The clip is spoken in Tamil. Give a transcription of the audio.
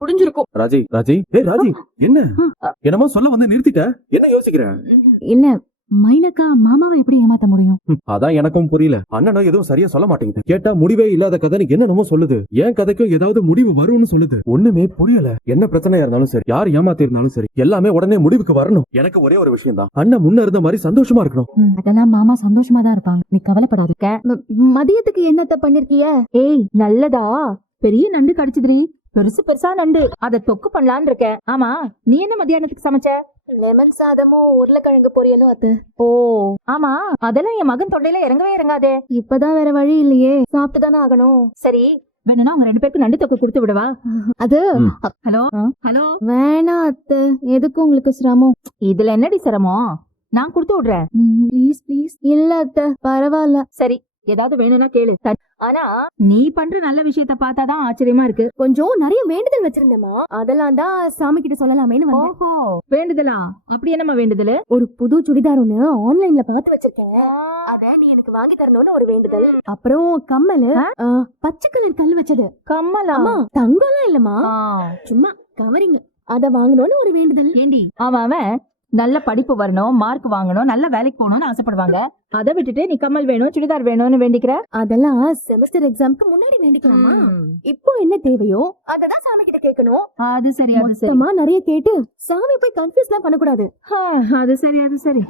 புடிஞ்சிருக்கும். ராஜி ராஜி ராஜி என்ன என்னமோ சொல்ல வந்து நிறுத்திட்ட, என்ன யோசிக்கிற? இல்ல மைனக்கா மாமாவை எப்படி ஏமாத்த முடியும்? அதான் எனக்கும் புரியல. அண்ணனும் எதுவும் சரியா சொல்ல மாட்டேங்குது. கேட்டா முடிவே இல்லாத கதை என்னமோ சொல்லுது. என் கதைக்கும் ஏதாவது முடிவு வரும்னு சொல்லுது. ஒண்ணுமே புரியல. என்ன பிரச்சனையா இருந்தாலும் சரி, யார் ஏமாத்தி இருந்தாலும் சரி, எல்லாமே உடனே முடிவுக்கு வரணும். எனக்கு ஒரே ஒரு விஷயம் தான், அண்ணன் முன்ன இருந்த மாதிரி சந்தோஷமா இருக்கணும். அதெல்லாம் மாமா சந்தோஷமா தான் இருப்பாங்க, நீ கவலைப்படாதீங்க. மதியத்துக்கு என்னத்த பண்ணிருக்கிய? ஏய் நல்லதா பெரிய நண்டு கடிச்சுதுரி, பெருசு பெருசா நண்டு, அத தொக்கு பண்ணலான்னு இருக்க. ஆமா நீ என்ன மத்தியானத்துக்கு சமைச்ச? லெமன் சாதமும் உருளைக்கிழங்கு பொரியலும் அத்தை. ஓ ஆமா, அதெல்லாம் என் மகன் தொண்டையில இறங்கவே இறங்காதே. இப்பதான் வேற வழி இல்லையே, சாப்பிட்டு தானே ஆகணும். சரி வேணும்னா அவங்க 2 பேருக்கு நண்டு தொக்கு கொடுத்து விடவா? அது ஹலோ ஹலோ வேணாம் அத்தை, எதுக்கு உங்களுக்கு சிரமம்? இதுல என்னடி சிரமம், நான் கொடுத்து விடுறேன். Please please. இல்ல அத்தை பரவாயில்ல. சரி ஏதாவது வேணும்னா கேளு. ஆனா நீ பண்ற நல்ல விஷயத்த பார்த்தாதான் ஆச்சரியமா இருக்கு. கொஞ்சம் நிறைய வேண்டுதல் வச்சிருந்தேமா, அதெல்லாம் தான் சாமி கிட்ட சொல்லலாமேன்னு வந்தேன். ஓஹோ வேண்டுதலா? அப்படி என்னமா வேண்டுதல்? ஒரு புது சுடிதார் ஒண்ணு ஆன்லைன்ல பார்த்து வச்சிருக்கேன், அத நீ எனக்கு வாங்கி தரணும்னு ஒரு வேண்டுதல். அப்புறம் கம்மல், பச்சை கலர் கல் வச்சது. கம்மலா? ஆமா, தங்கம்லாம் இல்லம்மா, சும்மா கவரிங், அத வாங்கணும்னு ஒரு வேண்டுதல். ஏண்டி அவன் நல்ல படிப்பு வரணும், மார்க் வாங்கணும், நல்ல வேலைக்கு போகணும்னு ஆசைப்படுவாங்க. அதை விட்டுட்டு நீ கம்மல் வேணும் சுடிதார் வேணும்னு வேண்டிக்கிற? அதெல்லாம் செமஸ்டர் எக்ஸாம்க்கு முன்னாடி வேண்டிக்கலாமா? இப்போ என்ன தேவையோ அததான் சாமி கிட்ட கேட்கணும். அது சரி, அது சரி. மொத்தமா நிறைய கேட்டு சாமி போய் கன்ஃபியூஸ் எல்லாம் பண்ணக்கூடாது. அது சரி, அது சரி.